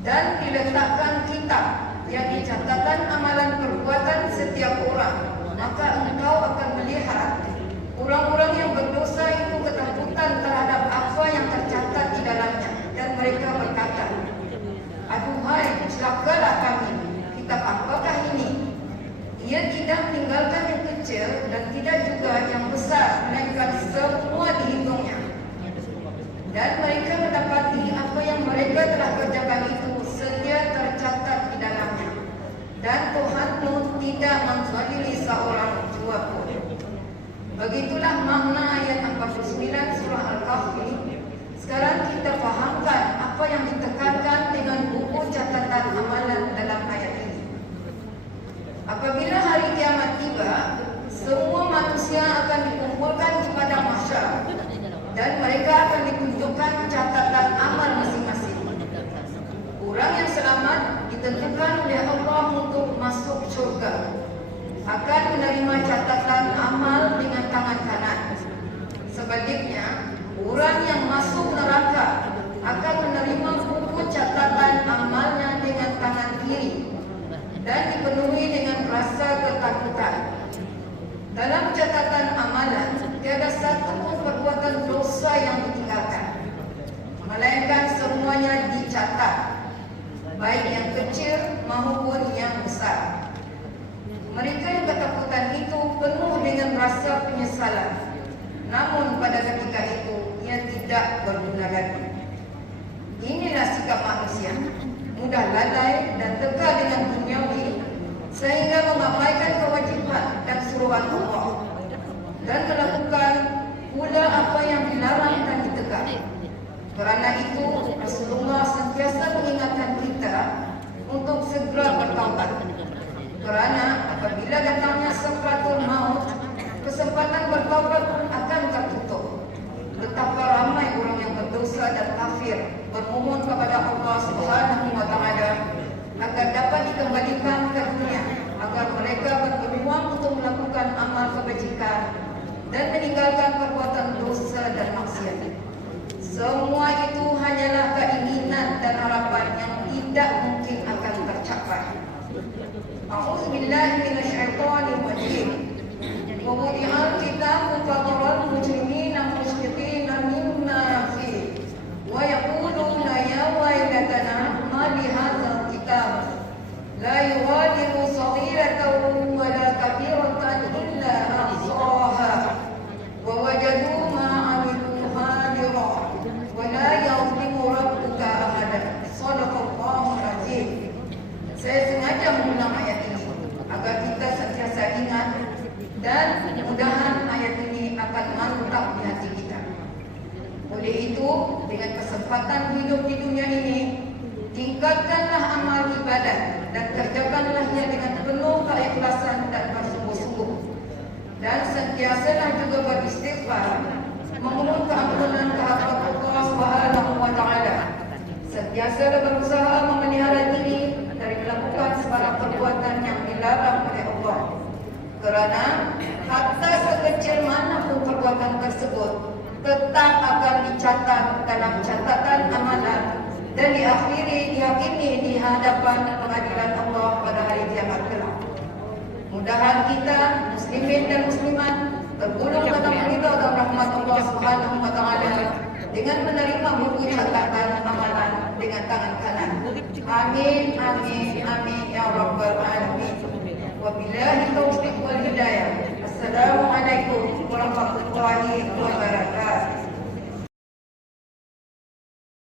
dan diletakkan kitab yang dicatatkan amalan perbuatan setiap orang, maka engkau akan melihat orang-orang yang berdosa itu ketakutan terhadap apa yang tercatat di dalamnya, dan mereka berkata, aduhai, celakalah kami, kitab apakah ini? Ia tidak meninggalkan yang kecil dan tidak juga yang besar, melainkan semua dihitungnya. Dan mereka mendapati apa yang mereka telah kerjakan itu sedia tercatat di dalamnya. Dan Tuhanmu tidak menzalimi seorang jua pun. Begitulah makna ayat 49 surah Al-Kahfi. Sekarang kita fahamkan apa yang ditekankan dengan buku catatan amalan dalam ayat ini. Apabila hari kiamat tiba, semua manusia akan dikumpulkan di padang mahsyar dan mereka akan ditunjukkan catatan amal masing-masing. Orang yang selamat ditentukan oleh Allah untuk masuk surga, akan menerima catatan amal dengan tangan kanan. Sebaliknya, orang yang masuk neraka akan menerima buku catatan amalnya dengan tangan kiri dan dipenuhi dengan rasa ketakutan. Dalam catatan amalan, tiada satu pun perbuatan dosa yang ditinggalkan, melainkan semuanya dicatat, baik yang kecil maupun yang besar. Mereka yang ketakutan itu penuh dengan rasa penyesalan, namun pada ketika itu ia tidak berguna lagi. Inilah sikap manusia, mudah lalai dan teka dengan duniawi, sehingga mengabaikan kewajiban dan suruhan Allah dan melakukan pula apa yang dilarang dan ditegak. Kerana itu Rasulullah sentiasa mengingatkan kita untuk segera bertaubat. Kerana apabila datangnya sakratul maut, kesempatan bertaubat pun akan tertutup. Betapa ramai orang yang berdosa dan kafir bermohon kepada Allah Subhanahu wa taala agar dapat dikembalikan ke dunia, agar mereka berpeluang untuk melakukan amal kebajikan dan meninggalkan perbuatan dosa dan maksiat. Semua itu hanyalah keinginan dan harapan yang tidak mungkin akan tercapai. A'udzubillahi minasyaitonir rajim. Wa wudi'al kitabu fataral mujrimina mushfiqina mimma fihi wa yaquluna ya waylatana ma li hadzal kitab la yughadiru saghiratan wa la kabiratan illa ahsaha wa wajadu ma 'amilu hadira wa la yadhlimu rabbuka ahada. Shadaqallahul azim. Saya sengaja mengulang ayat ini agar kita sentiasa ingat, dan mudah-mudahan ayat ini akan mantap di hati kita. Oleh itu, dengan kesempatan hidup di dunia ini, tingkatkanlah amal ibadat dan kerjakanlah ia dengan penuh keikhlasan dan bersungguh-sungguh. Dan sentiasalah juga beristighfar, memohon keampunan kehadirat Allah Subhanahu wa taala. Sentiasalah berusaha memelihara diri dari melakukan segala perbuatan yang dilarang oleh Allah. Kerana hatta sekecil manapun perbuatan tersebut tetap akan dicatat dalam catatan amalan dan diyakini di hadapan pengadilan Allah pada hari kiamat kelak. Mudahan kita muslimin dan muslimat tergolong dalam ridha dan rahmat Allah Subhanahu wa taala dengan menerima buku catatan amalan dengan tangan kanan. Amin amin amin ya rabbal alamin. Wabillahi taufiq wal hidayah. Assalamualaikum warahmatullahi wabarakatuh.